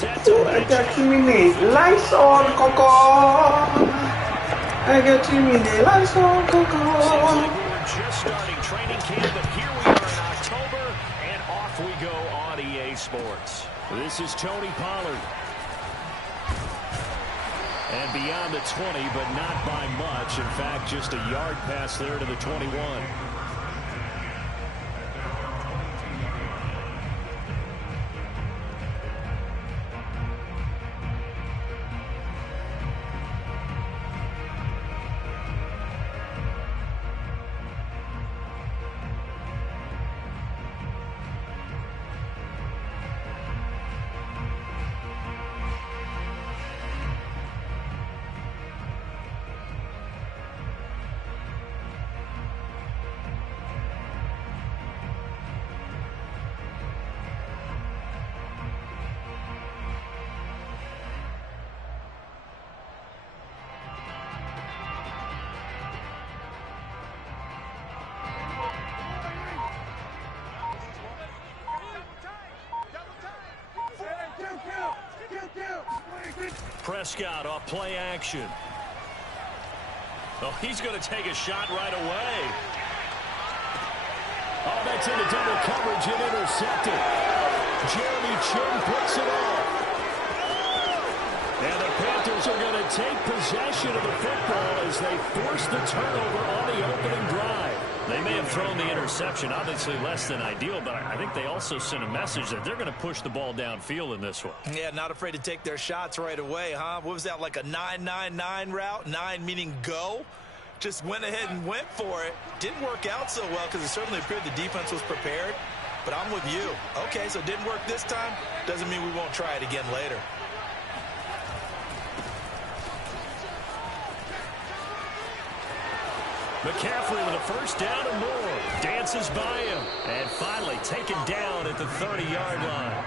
set to pitch. Agak minutes. Lights on, Coco. Agak minutes. Lights on, Coco. Seems like we were just starting training camp, but here we are in October, and off we go on EA Sports. This is Tony Pollard. And beyond the 20, but not by much. In fact, just a yard pass there to the 21. Prescott off play action. Oh, he's going to take a shot right away. Oh, that's into double coverage and intercepted. Jeremy Chin picks it off. And the Panthers are going to take possession of the football as they force the turnover on the opening drive. They may have thrown the interception, obviously less than ideal, but I think they also sent a message that they're going to push the ball downfield in this one. Yeah, not afraid to take their shots right away, huh? What was that, like a 9-9-9 route? 9 meaning go? Just went ahead and went for it. Didn't work out so well because it certainly appeared the defense was prepared. But I'm with you. Okay, so it didn't work this time. Doesn't mean we won't try it again later. McCaffrey with a first down and more. Dances by him. And finally taken down at the 30-yard line.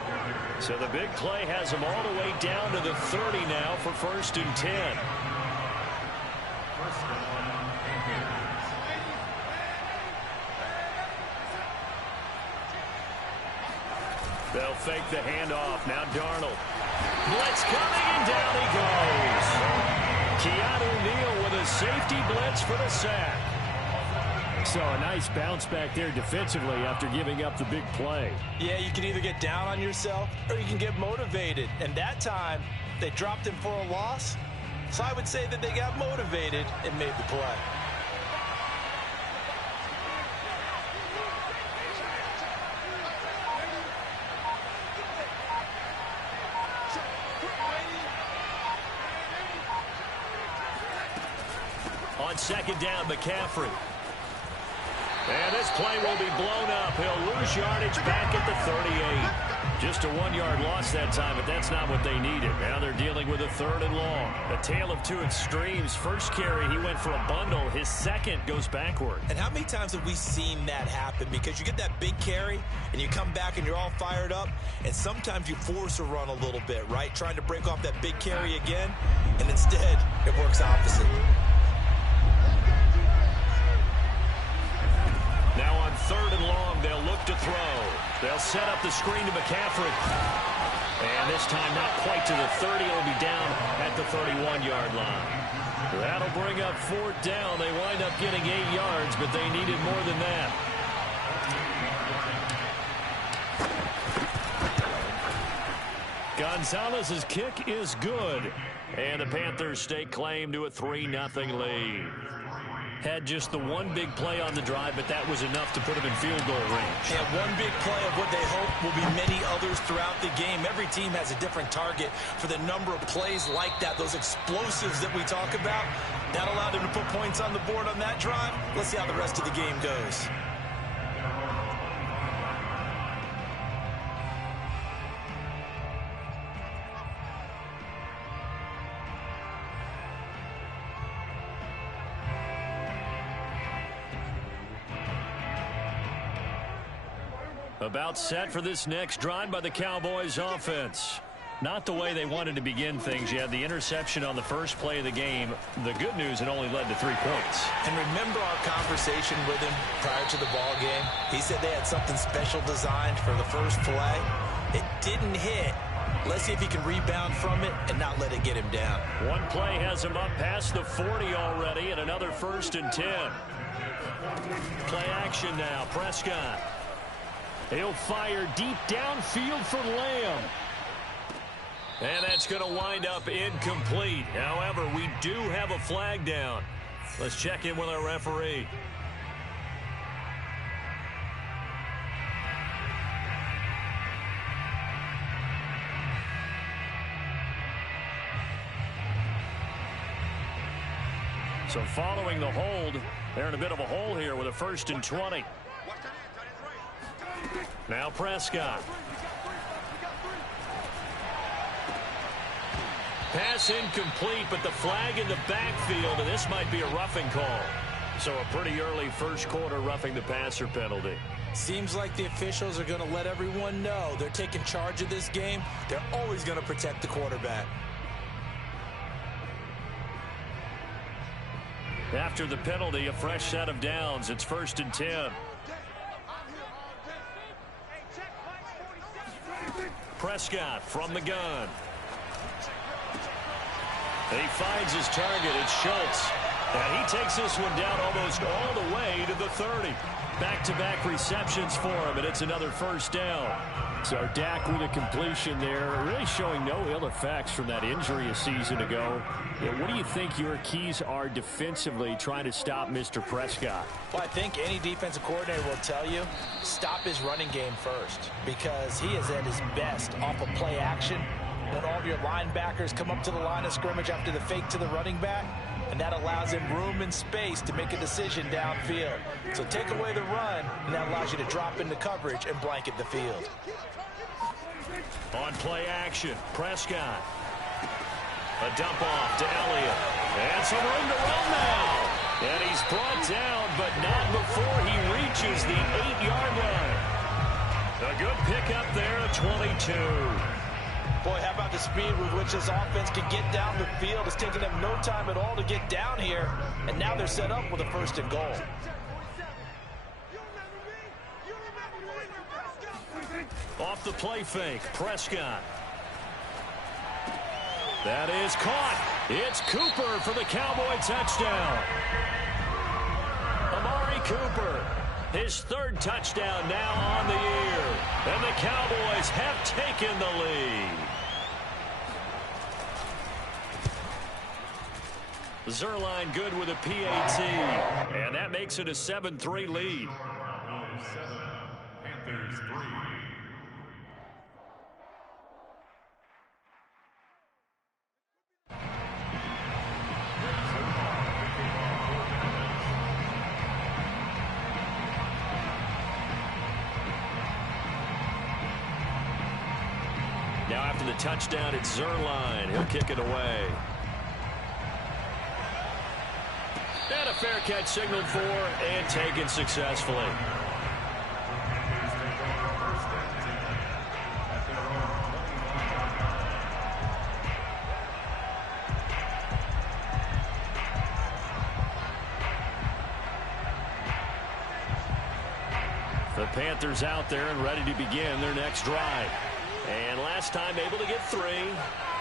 So the big play has him all the way down to the 30 now for 1st and 10. They'll fake the handoff. Now Darnold. Blitz coming, and down he goes. Keanu Neal with a safety blitz for the sack. So a nice bounce back there defensively after giving up the big play. Yeah, you can either get down on yourself or you can get motivated. And that time, they dropped him for a loss. So I would say that they got motivated and made the play. On 2nd down, McCaffrey. And this play will be blown up. He'll lose yardage back at the 38. Just a 1-yard loss that time, but that's not what they needed. Now they're dealing with a 3rd and long. A tale of two extremes. First carry, he went for a bundle. His second goes backward. And how many times have we seen that happen? Because you get that big carry, and you come back and you're all fired up, and sometimes you force a run a little bit, right? Trying to break off that big carry again, and instead it works opposite. Now on 3rd and long, they'll look to throw. They'll set up the screen to McCaffrey. And this time not quite to the 30. It'll be down at the 31-yard line. That'll bring up 4th down. They wind up getting 8 yards, but they needed more than that. Gonzalez's kick is good. And the Panthers stake claim to a 3-0 lead. Had just the one big play on the drive, but that was enough to put them in field goal range. Yeah, one big play of what they hope will be many others throughout the game. Every team has a different target for the number of plays like that, those explosives that we talk about. That allowed them to put points on the board on that drive. Let's see how the rest of the game goes. About set for this next drive by the Cowboys offense. Not the way they wanted to begin things. You had the interception on the first play of the game. The good news, it only led to 3 points. And remember our conversation with him prior to the ball game? He said they had something special designed for the first play. It didn't hit, Let's see if he can rebound from it and not let it get him down. One play has him up past the 40 already, and another 1st and 10. Play action now. Prescott. He'll fire deep downfield for Lamb. And that's going to wind up incomplete. However, we do have a flag down. Let's check in with our referee. So following the hold, they're in a bit of a hole here with a 1st and 20. Now Prescott. Pass incomplete, but the flag in the backfield, and this might be a roughing call. So a pretty early first quarter roughing the passer penalty. Seems like the officials are going to let everyone know they're taking charge of this game. They're always going to protect the quarterback. After the penalty, a fresh set of downs. It's 1st and 10. Prescott from the gun. He finds his target. It's Schultz. And he takes this one down almost all the way to the 30. Back-to-back receptions for him, and it's another 1st down. So Dak with a completion there, really showing no ill effects from that injury a season ago. What do you think your keys are defensively trying to stop Mr. Prescott? Well, I think any defensive coordinator will tell you, stop his running game first, because he is at his best off of play action when all of your linebackers come up to the line of scrimmage after the fake to the running back, and that allows him room and space to make a decision downfield. So take away the run, and that allows you to drop into coverage and blanket the field. On play action, Prescott. A dump off to Elliott. And some room to run now. And he's brought down, but not before he reaches the 8-yard line. A good pickup there at 22. Boy, how about the speed with which this offense can get down the field? It's taken them no time at all to get down here. And now they're set up with a 1st and goal. Off the play fake, Prescott. That is caught. It's Cooper for the Cowboy touchdown. Amari Cooper, his 3rd touchdown now on the year. And the Cowboys have taken the lead. Zerline good with a PAT. And that makes it a 7-3 lead. Panthers 3. Now after the touchdown, it's Zerline. He'll kick it away. And a fair catch signaled for and taken successfully. The Panthers out there and ready to begin their next drive. And last time able to get 3.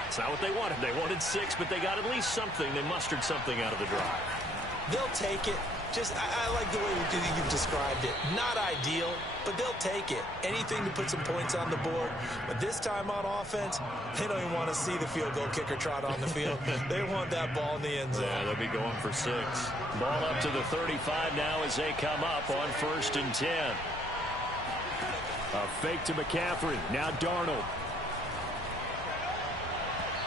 It's not what they wanted. They wanted 6, but they got at least something. They mustered something out of the drive. They'll take it. I like the way you've described it. Not ideal, but they'll take it. Anything to put some points on the board. But this time on offense, they don't even want to see the field goal kicker trot on the field. They want that ball in the end zone. Yeah, they'll be going for 6. Ball up to the 35 now as they come up on 1st and 10. A fake to McCaffrey. Now Darnold.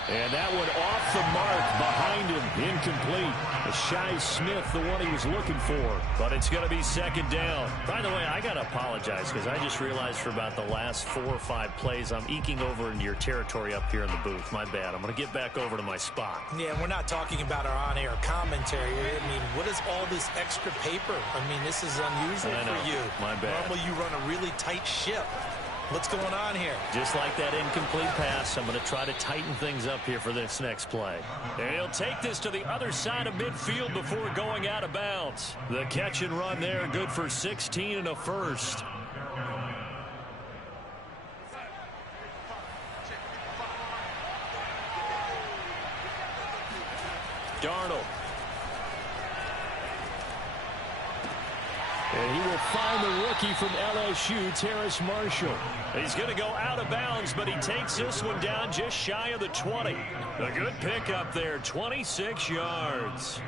And that one off the mark behind him. Incomplete. Shai Smith, the one he was looking for. But it's going to be 2nd down. By the way, I got to apologize because I just realized for about the last 4 or 5 plays, I'm eking over into your territory up here in the booth. My bad. I'm going to get back over to my spot. Yeah, we're not talking about our on-air commentary. I mean, what is all this extra paper? I mean, this is unusual for you. My bad. Normally you run a really tight ship. What's going on here? Just like that incomplete pass, I'm going to try to tighten things up here for this next play. And he'll take this to the other side of midfield before going out of bounds. The catch and run there, good for 16 and a 1st. Darnold. And he will find the rookie from LSU, Terrace Marshall. He's going to go out of bounds, but he takes this one down just shy of the 20. A good pickup there, 26 yards.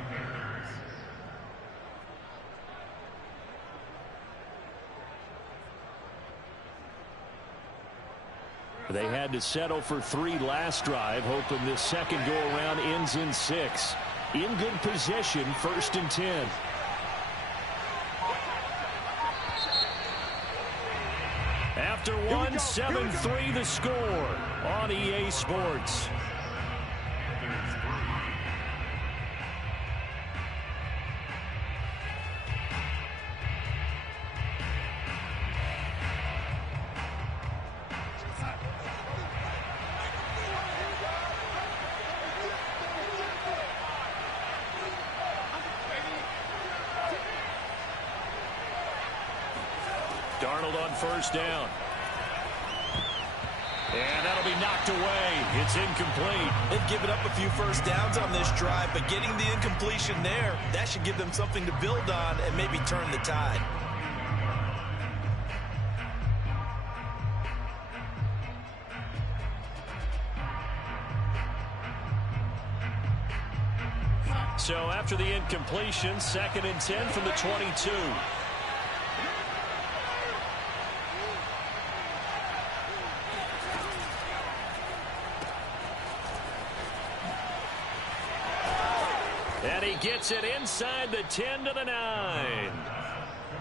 They had to settle for 3 last drive, hoping this second go-around ends in 6. In good position, 1st and 10. After one, 7-3 the score on EA Sports. Darnold on 1st down. And that'll be knocked away. It's incomplete. They've given up a few first downs on this drive, but getting the incompletion there, that should give them something to build on and maybe turn the tide. So after the incompletion, 2nd and 10 from the 22. And he gets it inside the 10 to the 9.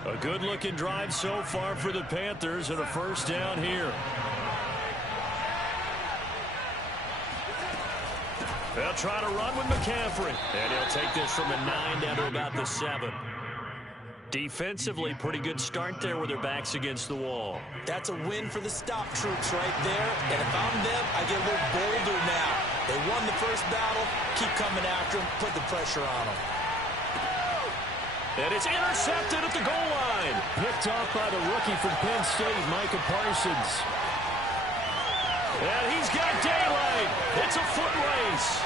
A good-looking drive so far for the Panthers and a 1st down here. They'll try to run with McCaffrey. And he'll take this from the 9 down to about the 7. Defensively, pretty good start there with their backs against the wall. That's a win for the stop troops right there. And if I'm them, I get a little bolder now. They won the first battle. Keep coming after them. Put the pressure on them. And it's intercepted at the goal line. Picked off by the rookie from Penn State, Micah Parsons. And he's got daylight. It's a foot race.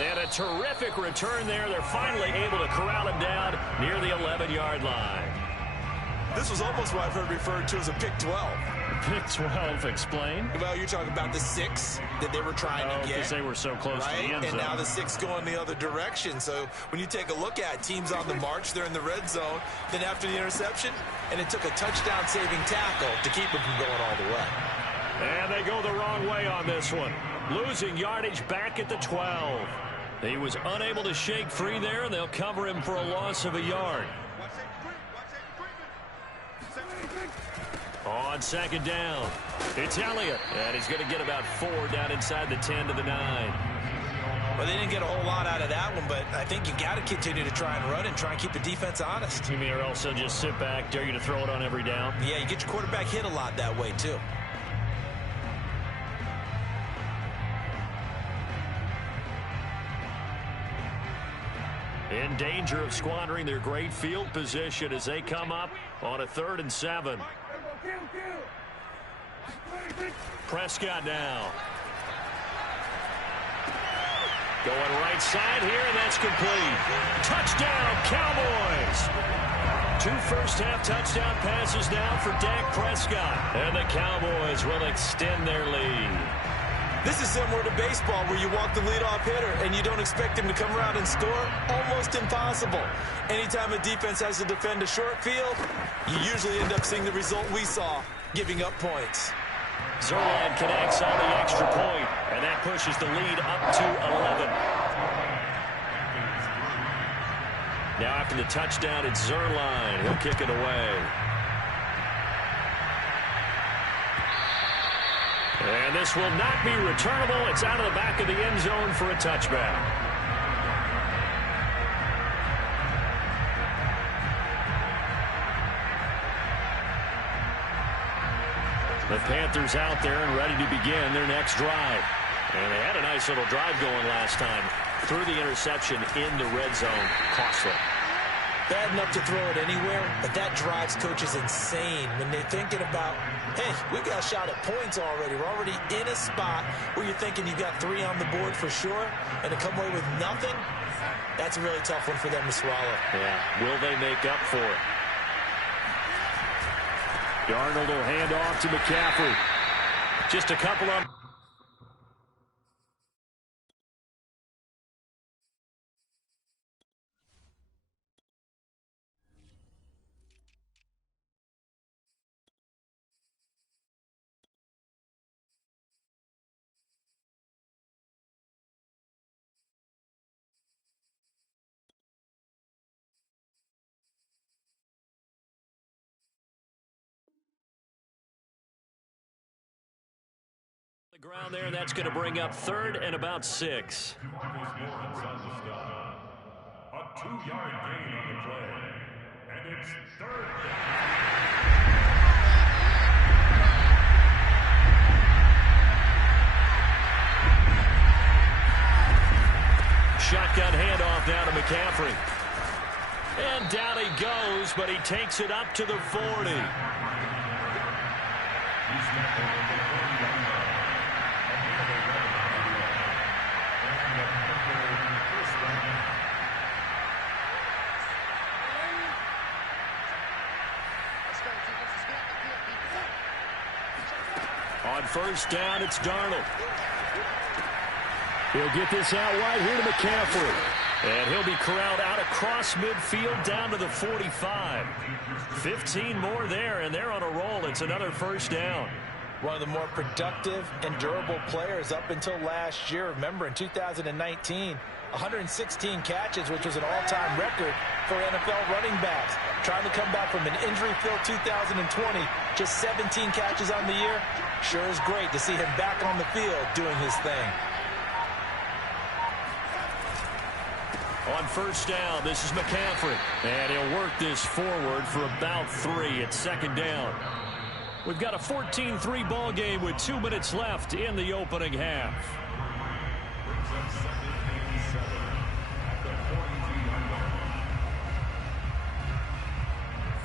And a terrific return there. They're finally able to corral him down near the 11-yard line. This was almost what I've heard referred to as a pick 12. Pick 12, explain. Well, you're talking about the 6 that they were trying to get. Because they were so close to the end zone. And now the 6 going the other direction. So when you take a look at teams on the march, they're in the red zone. Then after the interception, and it took a touchdown-saving tackle to keep them from going all the way. And they go the wrong way on this one. Losing yardage back at the 12. He was unable to shake free there, and they'll cover him for a loss of a yard. On 2nd down, it's Elliott. And he's going to get about 4 down inside the 10 to the 9. Well, they didn't get a whole lot out of that one, but I think you got to continue to try and run and try and keep the defense honest. You mean or else they'll just sit back, dare you to throw it on every down? Yeah, you get your quarterback hit a lot that way, too. In danger of squandering their great field position as they come up on a 3rd and 7. Prescott now. Going right side here, and that's complete. Touchdown, Cowboys! 2 first-half touchdown passes now for Dak Prescott. And the Cowboys will extend their lead. This is similar to baseball where you walk the leadoff hitter and you don't expect him to come around and score. Almost impossible. Anytime a defense has to defend a short field, you usually end up seeing the result we saw, giving up points. Zerline connects on the extra point, and that pushes the lead up to 11. Now after the touchdown, it's Zerline. He'll kick it away. And this will not be returnable. It's out of the back of the end zone for a touchback. The Panthers out there and ready to begin their next drive. And they had a nice little drive going last time. Through the interception in the red zone. Costly. bad enough to throw it anywhere, but that drives coaches insane when they're thinking about, hey, we've got a shot at points already. We're already in a spot where you're thinking you've got 3 on the board for sure, and to come away with nothing, that's a really tough one for them to swallow. Yeah, will they make up for it? Darnold will hand off to McCaffrey. Just a couple of... the ground there, that's going to bring up 3rd and about 6. A 2-yard gain on the play. And it's 3rd down. Shotgun handoff down to McCaffrey. And down he goes, but he takes it up to the 40. On 1st down, it's Darnold. He'll get this out wide here to McCaffrey. And he'll be corralled out across midfield down to the 45. 15 more there, and they're on a roll. It's another 1st down. One of the more productive and durable players up until last year. Remember, in 2019, 116 catches, which was an all-time record for NFL running backs. Trying to come back from an injury-filled 2020, just 17 catches on the year. Sure is great to see him back on the field doing his thing. On 1st down, this is McCaffrey. And he'll work this forward for about 3 at 2nd down. We've got a 14-3 ball game with 2 minutes left in the opening half.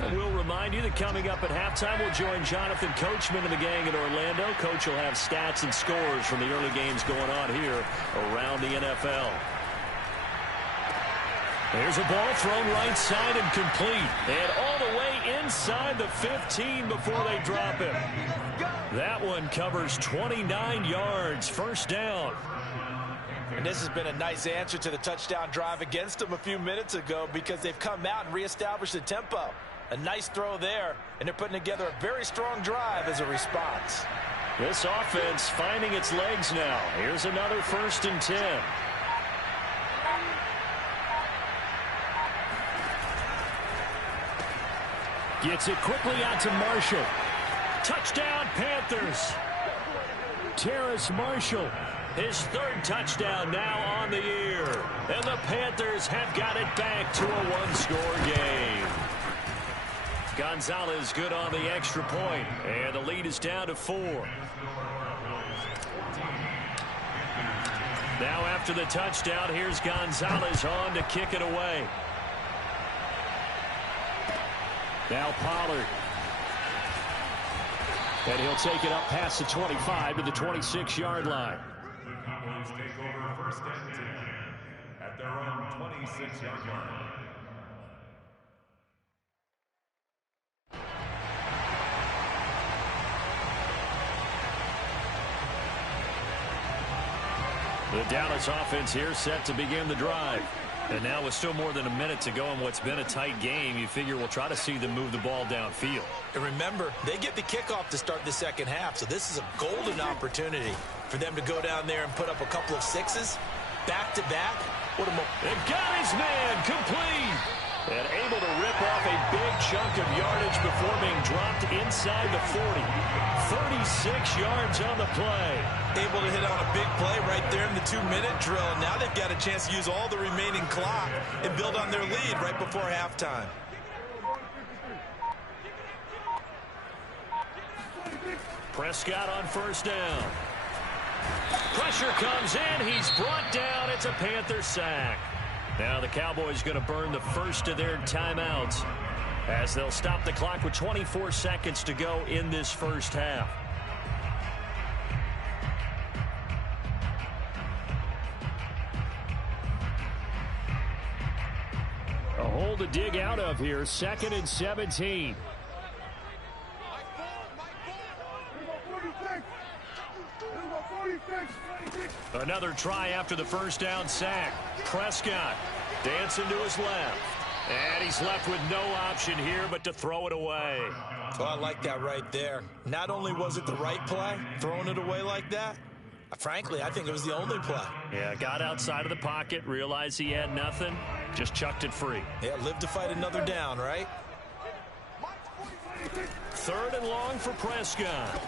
And we'll remind you that coming up at halftime, we'll join Jonathan Coachman and the gang in Orlando. Coach will have stats and scores from the early games going on here around the NFL. There's a ball thrown right side and complete. And all the way inside the 15 before they drop him. That one covers 29 yards. 1st down. And this has been a nice answer to the touchdown drive against them a few minutes ago because they've come out and reestablished the tempo. A nice throw there, and they're putting together a very strong drive as a response. This offense finding its legs now. Here's another 1st and 10. Gets it quickly out to Marshall. Touchdown, Panthers. Terrace Marshall, his 3rd touchdown now on the year. And the Panthers have got it back to a 1-score game. Gonzalez good on the extra point, and the lead is down to 4. Now after the touchdown, here's Gonzalez on to kick it away. Now Pollard. And he'll take it up past the 25 to the 26-yard line. The Cowboys take over 1st and 10 at their own 26-yard line. The Dallas offense here set to begin the drive. And now with still more than a minute to go in what's been a tight game, you figure we'll try to see them move the ball downfield. And remember, they get the kickoff to start the 2nd half, so this is a golden opportunity for them to go down there and put up a couple of 6s back-to-back. What a and got his man complete. And able to rip off a big chunk of yardage before being dropped inside the 40. 36 yards on the play. Able to hit on a big play right there in the 2-minute drill. And now they've got a chance to use all the remaining clock and build on their lead right before halftime. Prescott on 1st down. Pressure comes in. He's brought down. It's a Panther sack. Now the Cowboys going to burn the first of their timeouts as they'll stop the clock with 24 seconds to go in this first half. A hole to dig out of here, 2nd and 17. Another try after the first down sack. Prescott dancing to his left. And he's left with no option here but to throw it away. Oh, I like that right there. Not only was it the right play, throwing it away like that, frankly, I think it was the only play. Yeah, got outside of the pocket, realized he had nothing, just chucked it free. Yeah, live to fight another down, right? 3rd and long for Prescott.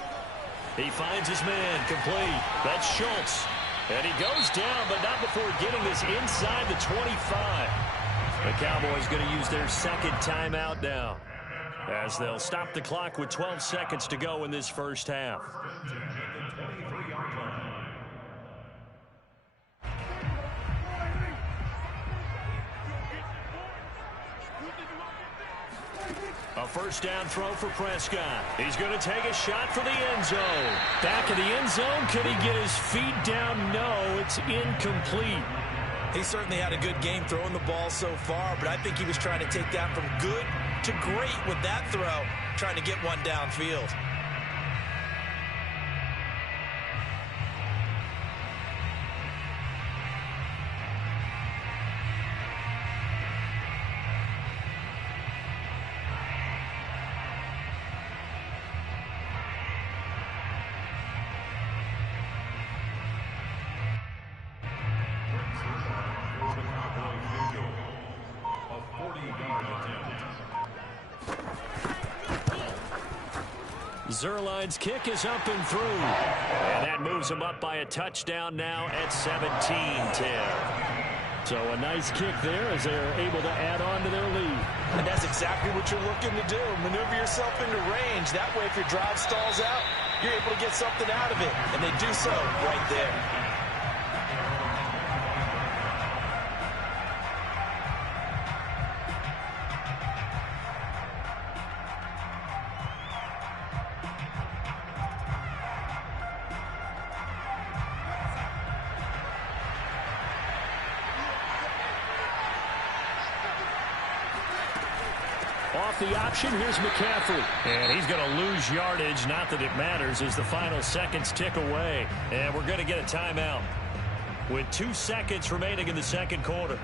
He finds his man, complete. That's Schultz. And he goes down, but not before getting this inside the 25. The Cowboys going to use their 2nd timeout now, as they'll stop the clock with 12 seconds to go in this first half. A first down throw for Prescott. He's going to take a shot for the end zone. Back of the end zone. Can he get his feet down? No, it's incomplete. He certainly had a good game throwing the ball so far, but I think he was trying to take that from good to great with that throw, trying to get one downfield. Zerline's kick is up and through. And that moves him up by a touchdown now at 17-10. So a nice kick there as they're able to add on to their lead. And that's exactly what you're looking to do. Maneuver yourself into range. That way, if your drive stalls out, you're able to get something out of it. And they do so right there. Off the option, here's McCaffrey. And he's going to lose yardage. Not that it matters as the final seconds tick away. And we're going to get a timeout with 2 seconds remaining in the second quarter.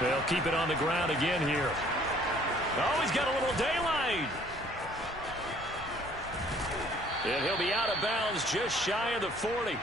They'll keep it on the ground again here. Oh, he's got a little daylight. And he'll be out of bounds just shy of the 40.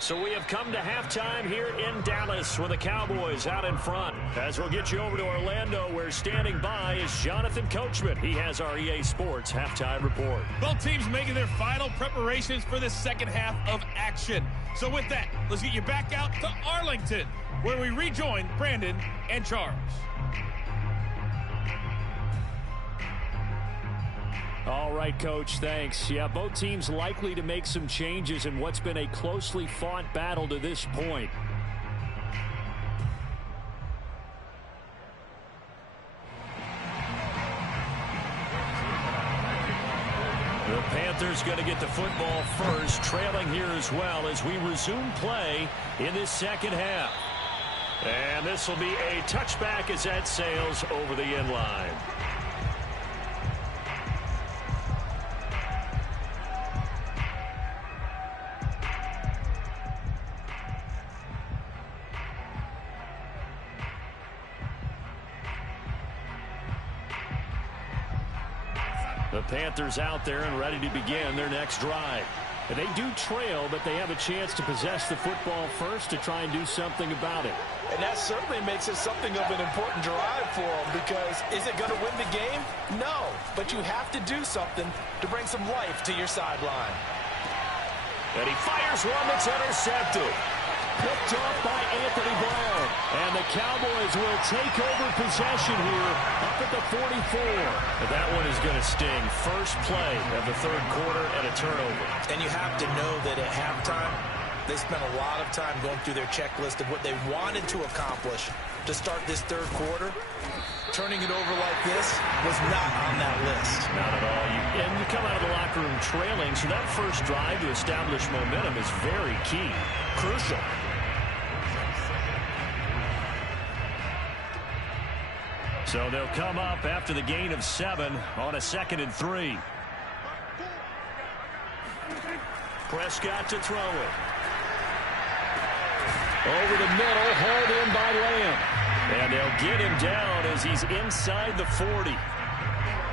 So we have come to halftime here in Dallas with the Cowboys out in front. As we'll get you over to Orlando, where standing by is Jonathan Coachman. He has our EA Sports halftime report. Both teams making their final preparations for the second half of action. So with that, let's get you back out to Arlington, where we rejoin Brandon and Charles. All right, Coach, thanks. Yeah, both teams likely to make some changes in what's been a closely fought battle to this point. The Panthers going to get the football first, trailing here as well as we resume play in this second half. And this will be a touchback as that sails over the end line. The Panthers out there and ready to begin their next drive. And they do trail, but they have a chance to possess the football first to try and do something about it. And that certainly makes it something of an important drive for them, because is it going to win the game? No, but you have to do something to bring some life to your sideline. And he fires one that's intercepted. Picked off by Anthony Brown. And the Cowboys will take over possession here up at the 44. And that one is going to sting. First play of the third quarter and a turnover. And you have to know that at halftime, they spent a lot of time going through their checklist of what they wanted to accomplish to start this third quarter. Turning it over like this was not on that list. Not at all. And you come out of the locker room trailing, so that first drive to establish momentum is very key. Crucial. So they'll come up after the gain of 7 on a 2nd and 3. Prescott to throw it. Over the middle, hauled in by Lamb. And they'll get him down as he's inside the 40.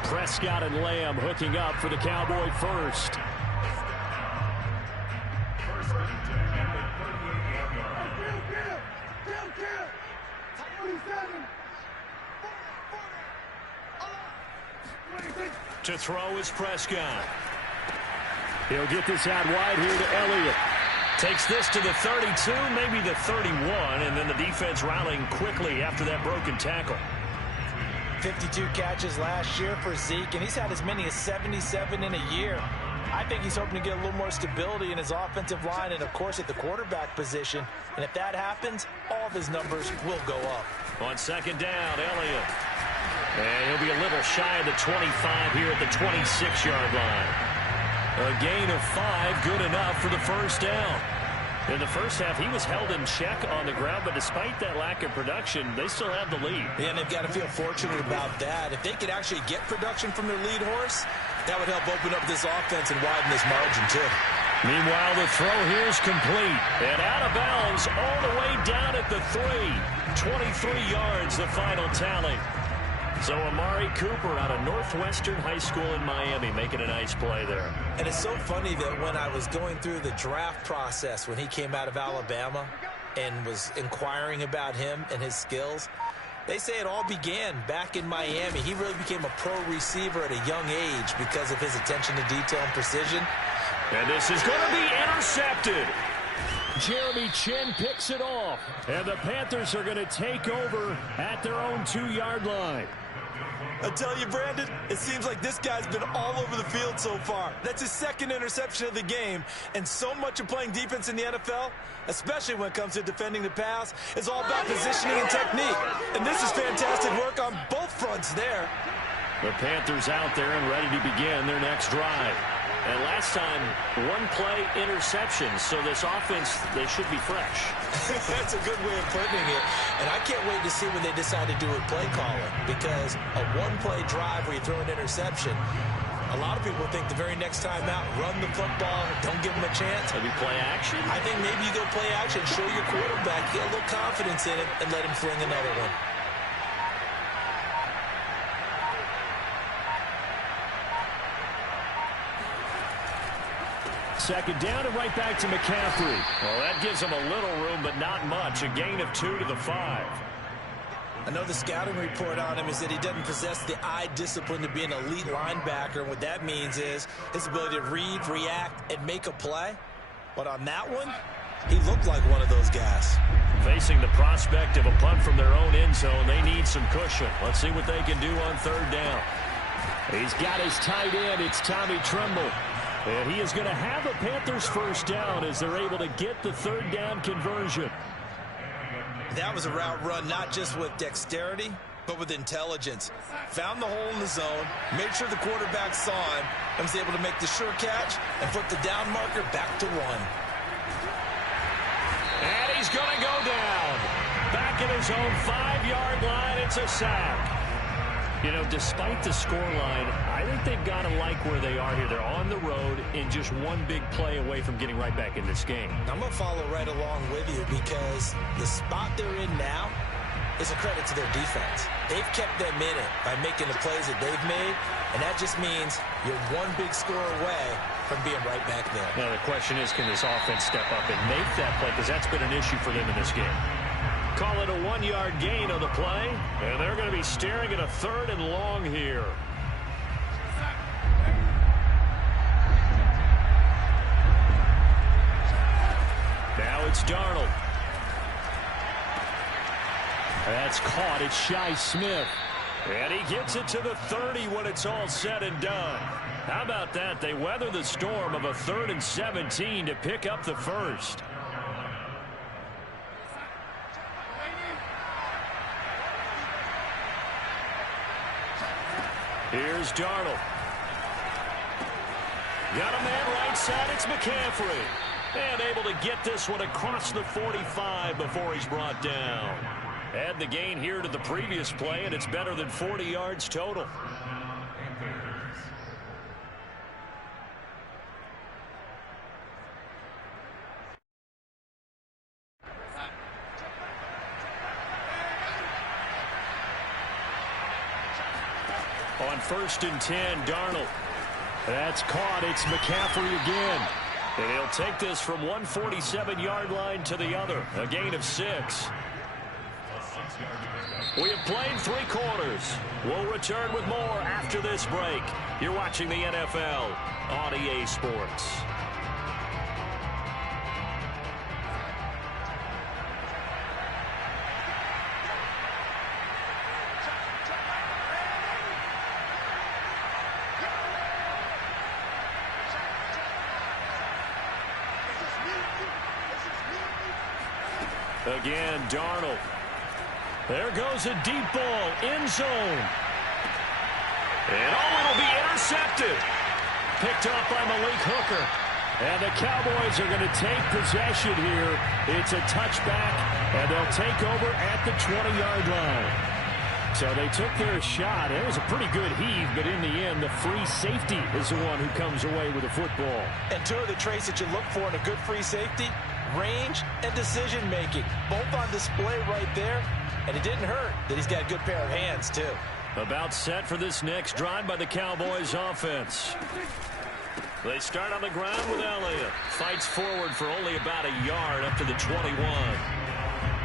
Prescott and Lamb hooking up for the Cowboy first. To throw is Prescott. He'll get this out wide here to Elliott. Takes this to the 32, maybe the 31, and then the defense rallying quickly after that broken tackle. 52 catches last year for Zeke, and he's had as many as 77 in a year. I think he's hoping to get a little more stability in his offensive line and, of course, at the quarterback position. And if that happens, all of his numbers will go up. On second down, Elliott. And he'll be a little shy of the 25 here at the 26-yard line. A gain of 5, good enough for the first down. In the first half, he was held in check on the ground, but despite that lack of production, they still have the lead. Yeah, and they've got to feel fortunate about that. If they could actually get production from their lead horse, that would help open up this offense and widen this margin, too. Meanwhile, the throw here is complete. And out of bounds all the way down at the 3. 23 yards, the final tally. So Amari Cooper out of Northwestern High School in Miami making a nice play there. And it's so funny that when I was going through the draft process when he came out of Alabama and was inquiring about him and his skills, they say it all began back in Miami. He really became a pro receiver at a young age because of his attention to detail and precision. And this is going to be intercepted. Jeremy Chin picks it off. And the Panthers are going to take over at their own 2-yard line. I tell you, Brandon, it seems like this guy's been all over the field so far. That's his second interception of the game. And so much of playing defense in the NFL, especially when it comes to defending the pass, is all about positioning and technique. And this is fantastic work on both fronts there. The Panthers out there and ready to begin their next drive. And last time, 1-play interception, so this offense, they should be fresh. That's a good way of putting it. And I can't wait to see when they decide to do a play calling, because a 1-play drive where you throw an interception, a lot of people think the very next time out, run the football, don't give them a chance. Maybe play action? I think maybe you go play action, show your quarterback, get a little confidence in him, and let him fling another one. Second down and right back to McCaffrey. Well, that gives them a little room, but not much. A gain of 2 to the 5. I know the scouting report on him is that he doesn't possess the eye discipline to be an elite linebacker. And what that means is his ability to read, react, and make a play. But on that one, he looked like one of those guys. Facing the prospect of a punt from their own end zone, they need some cushion. Let's see what they can do on third down. He's got his tight end. It's Tommy Tremble. And he is going to have a Panthers first down as they're able to get the third down conversion. That was a route run not just with dexterity, but with intelligence. Found the hole in the zone, made sure the quarterback saw him, and was able to make the sure catch and put the down marker back to 1. And he's going to go down. Back at his own 5-yard line, it's a sack. You know, despite the scoreline, I think they've got to like where they are here. They're on the road and just one big play away from getting right back in this game. I'm going to follow right along with you because the spot they're in now is a credit to their defense. They've kept them in it by making the plays that they've made, and that just means you're one big score away from being right back there. Now, the question is, can this offense step up and make that play? Because that's been an issue for them in this game. Call it a 1-yard gain on the play, and they're going to be staring at a 3rd and long here. Now it's Darnold. That's caught. It's Shi Smith. And he gets it to the 30 when it's all said and done. How about that? They weather the storm of a 3rd and 17 to pick up the first. Here's Darnold. Got a man right side. It's McCaffrey. And able to get this one across the 45 before he's brought down. Add the gain here to the previous play, and it's better than 40 yards total. On 1st and 10, Darnold. That's caught. It's McCaffrey again. And he'll take this from 147-yard line to the other. A gain of 6. We have played 3 quarters. We'll return with more after this break. You're watching the NFL on EA Sports. Again, Darnold. There goes a deep ball, end zone. And it'll be intercepted. Picked off by Malik Hooker. And the Cowboys are going to take possession here. It's a touchback, and they'll take over at the 20-yard line. So they took their shot. It was a pretty good heave, but in the end, the free safety is the one who comes away with the football. And 2 of the traits that you look for in a good free safety, range and decision-making. Both on display right there. And it didn't hurt that he's got a good pair of hands, too. About set for this next drive by the Cowboys offense. They start on the ground with Elliott. Fights forward for only about a yard up to the 21.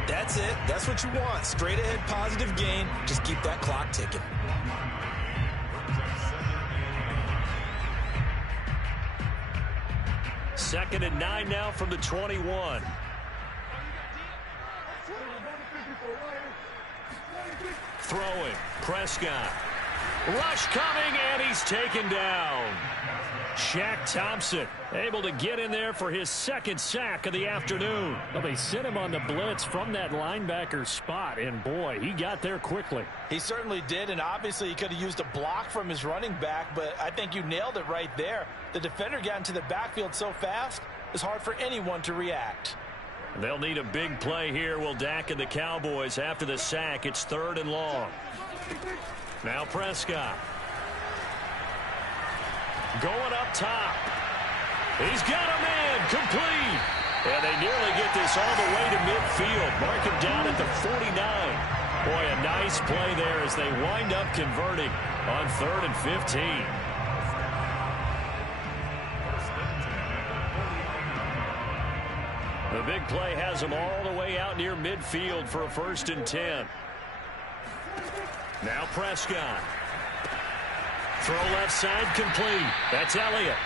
That's it. That's what you want. Straight ahead positive gain. Just keep that clock ticking. Second and 9 now from the 21. Throwing. Prescott. Rush coming, and he's taken down. Shaq Thompson able to get in there for his 2nd sack of the afternoon. Well, they sent him on the blitz from that linebacker spot, and boy, he got there quickly. He certainly did, and obviously he could have used a block from his running back, but I think you nailed it right there. The defender got into the backfield so fast, it's hard for anyone to react. They'll need a big play here. Will Dak and the Cowboys after the sack. It's 3rd and long. Now Prescott. Going up top. He's got a man complete. And they nearly get this all the way to midfield. Mark him down at the 49. Boy, a nice play there as they wind up converting on 3rd and 15. The big play has them all the way out near midfield for a 1st and 10. Now Prescott. Throw left side complete. That's Elliott.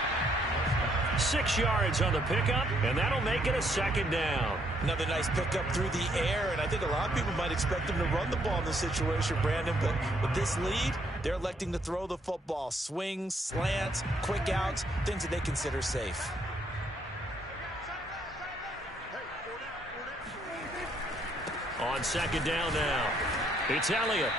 6 yards on the pickup, and that'll make it a 2nd down. Another nice pickup through the air, and I think a lot of people might expect them to run the ball in this situation, Brandon, but with this lead, they're electing to throw the football. Swings, slants, quick outs, things that they consider safe. On 2nd down now, it's Elliott.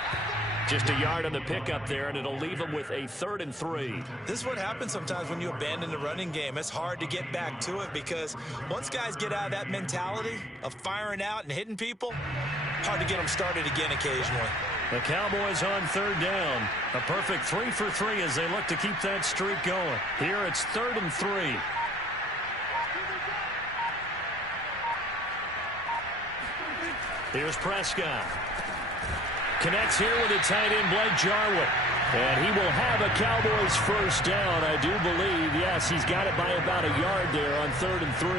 Just a yard on the pickup there, and it'll leave them with a 3rd and 3. This is what happens sometimes when you abandon the running game. It's hard to get back to it because once guys get out of that mentality of firing out and hitting people, hard to get them started again occasionally. The Cowboys on 3rd down. A perfect 3 for 3 as they look to keep that streak going. Here it's 3rd and 3. Here's Prescott. Connects here with a tight end, Blake Jarwin. And he will have a Cowboys 1st down, I do believe. Yes, he's got it by about a yard there on 3rd and 3.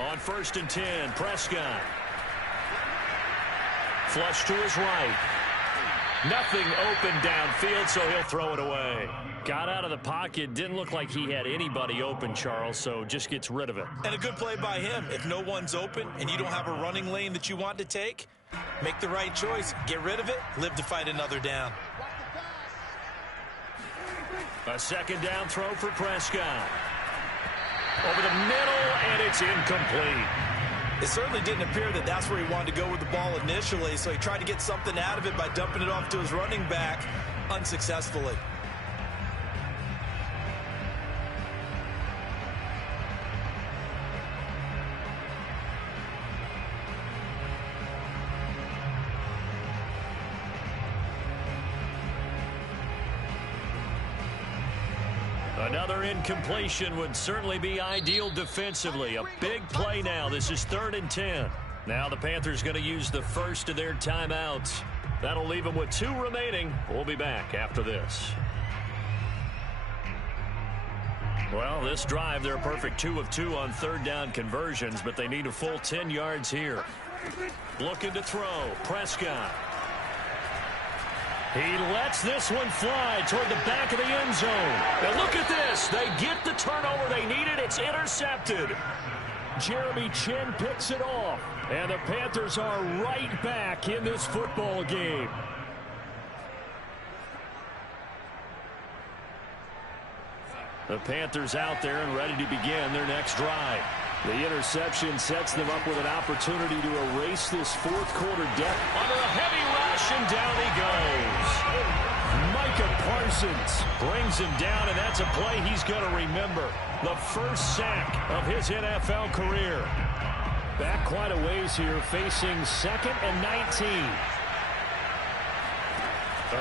On 1st and 10, Prescott. Flush to his right. Nothing open downfield, so he'll throw it away. Got out of the pocket. Didn't look like he had anybody open, Charles, so just gets rid of it. And a good play by him. If no one's open and you don't have a running lane that you want to take, make the right choice. Get rid of it. Live to fight another down. A 2nd down throw for Prescott. Over the middle, and it's incomplete. It certainly didn't appear that that's where he wanted to go with the ball initially, so he tried to get something out of it by dumping it off to his running back unsuccessfully. Another incompletion would certainly be ideal defensively. A big play now. This is 3rd and 10. Now the Panthers going to use the first of their timeouts. That'll leave them with 2 remaining. We'll be back after this. Well, this drive, they're a perfect 2 of 2 on 3rd down conversions, but they need a full 10 yards here. Looking to throw. Prescott. He lets this one fly toward the back of the end zone. And look at this. They get the turnover they needed. It's intercepted. Jeremy Chin picks it off. And the Panthers are right back in this football game. The Panthers out there and ready to begin their next drive. The interception sets them up with an opportunity to erase this 4th quarter debt. Under a heavy rush, and down he goes. Micah Parsons brings him down, and that's a play he's going to remember. The first sack of his NFL career. Back quite a ways here, facing 2nd and 19.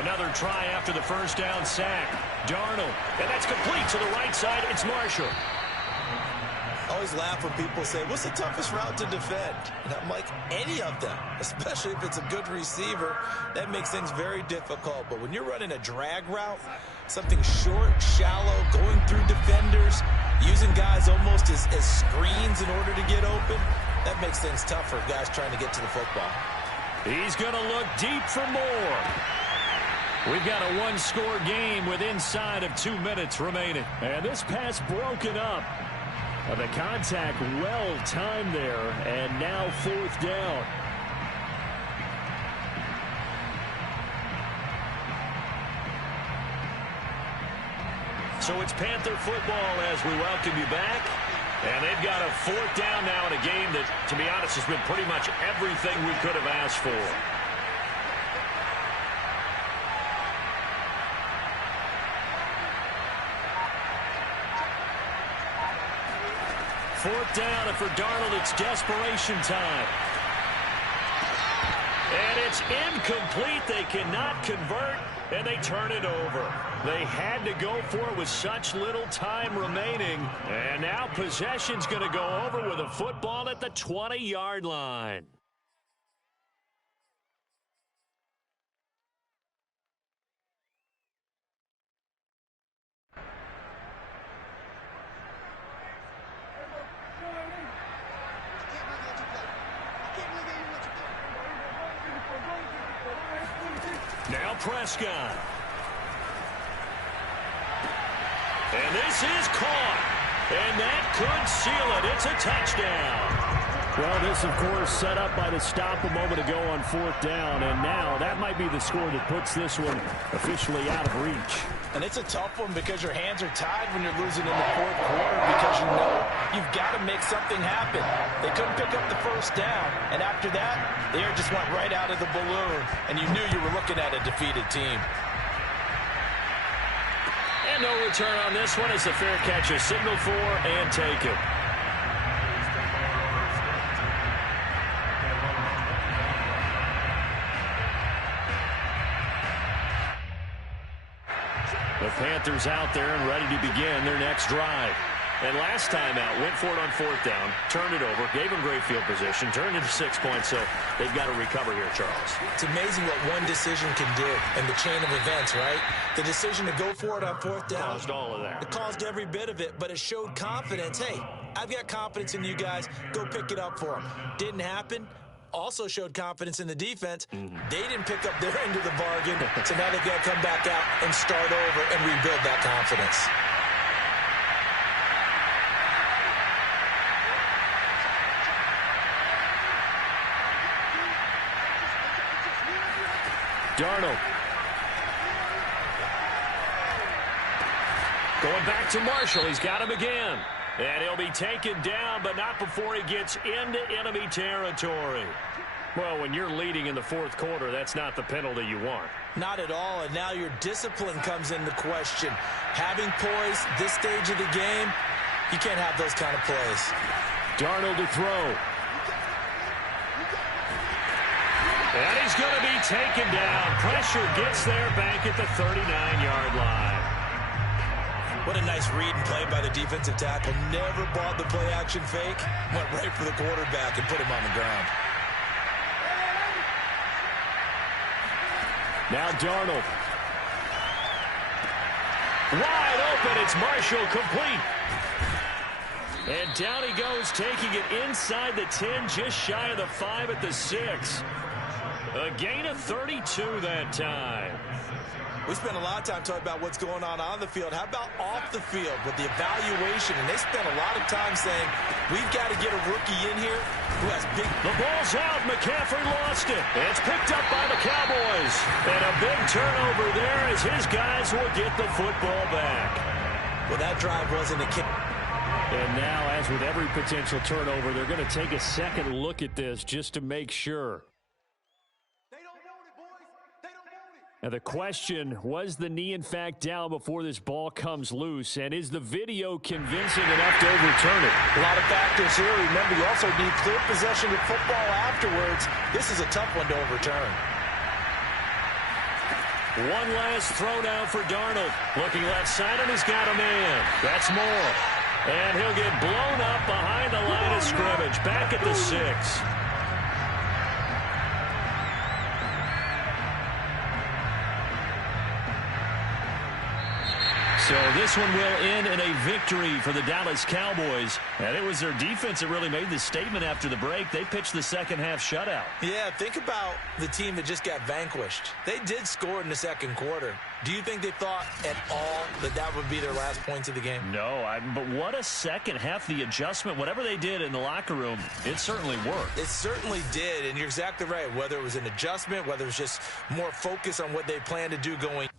Another try after the first down sack. Darnold, and that's complete to the right side. It's Marshall. I always laugh when people say, what's the toughest route to defend? And I'm like, any of them, especially if it's a good receiver. That makes things very difficult. But when you're running a drag route, something short, shallow, going through defenders, using guys almost as screens in order to get open, that makes things tough for guys trying to get to the football. He's going to look deep for more. We've got a 1-score game with inside of 2 minutes remaining. And this pass broken up. The contact well timed there, and now 4th down. So it's Panther football as we welcome you back. And they've got a 4th down now in a game that, to be honest, has been pretty much everything we could have asked for. 4th down, and for Darnold, it's desperation time. And it's incomplete. They cannot convert, and they turn it over. They had to go for it with such little time remaining. And now possession's going to go over with a football at the 20-yard line. Now Prescott. And this is caught. And that could seal it. It's a touchdown. Well, this, of course, set up by the stop a moment ago on 4th down. And now that might be the score that puts this one officially out of reach. And it's a tough one because your hands are tied when you're losing in the 4th quarter because you know you've got to make something happen. They couldn't pick up the first down. And after that, the air just went right out of the balloon. And you knew you were looking at a defeated team. And no return on this one as the fair catch is signaled for and taken. The Panthers out there and ready to begin their next drive. And last time out, went for it on fourth down, turned it over, gave him great field position, turned into 6 points, so they've got to recover here, Charles. It's amazing what one decision can do in the chain of events, right? The decision to go for it on fourth down. Caused all of that. It caused every bit of it, but it showed confidence. Hey, I've got confidence in you guys. Go pick it up for them. Didn't happen. Also showed confidence in the defense. They didn't pick up their end of the bargain, so now they've got to come back out and start over and rebuild that confidence. Darnold. Going back to Marshall. He's got him again. And he'll be taken down, but not before he gets into enemy territory. Well, when you're leading in the fourth quarter, that's not the penalty you want. Not at all, and now your discipline comes into question. Having poise this stage of the game, you can't have those kind of plays. Darnold to throw. And he's going to be taken down. Pressure gets there back at the 39-yard line. What a nice read and play by the defensive tackle. Never bought the play-action fake. Went right for the quarterback and put him on the ground. Now Darnold. Wide open. It's Marshall complete. And down he goes, taking it inside the 10, just shy of the 5 at the 6. A gain of 32 that time. We spent a lot of time talking about what's going on the field. How about off the field with the evaluation? And they spent a lot of time saying, we've got to get a rookie in here who has big... The ball's out. McCaffrey lost it. It's picked up by the Cowboys. And a big turnover there as his guys will get the football back. Well, that drive wasn't a kick. And now, as with every potential turnover, they're going to take a second look at this just to make sure. Now the question, was the knee in fact down before this ball comes loose? And is the video convincing enough to overturn it? A lot of factors here. Remember, you also need clear possession of football afterwards. This is a tough one to overturn. One last throw now for Darnold. Looking left side, and he's got a man. That's more. And he'll get blown up behind the line of scrimmage. Back at the 6. So this one will end in a victory for the Dallas Cowboys. And it was their defense that really made the statement after the break. They pitched the second half shutout. Yeah, think about the team that just got vanquished. They did score in the second quarter. Do you think they thought at all that that would be their last points of the game? No, but what a second half. The adjustment, whatever they did in the locker room, it certainly worked. It certainly did, and you're exactly right. Whether it was an adjustment, whether it was just more focus on what they plan to do going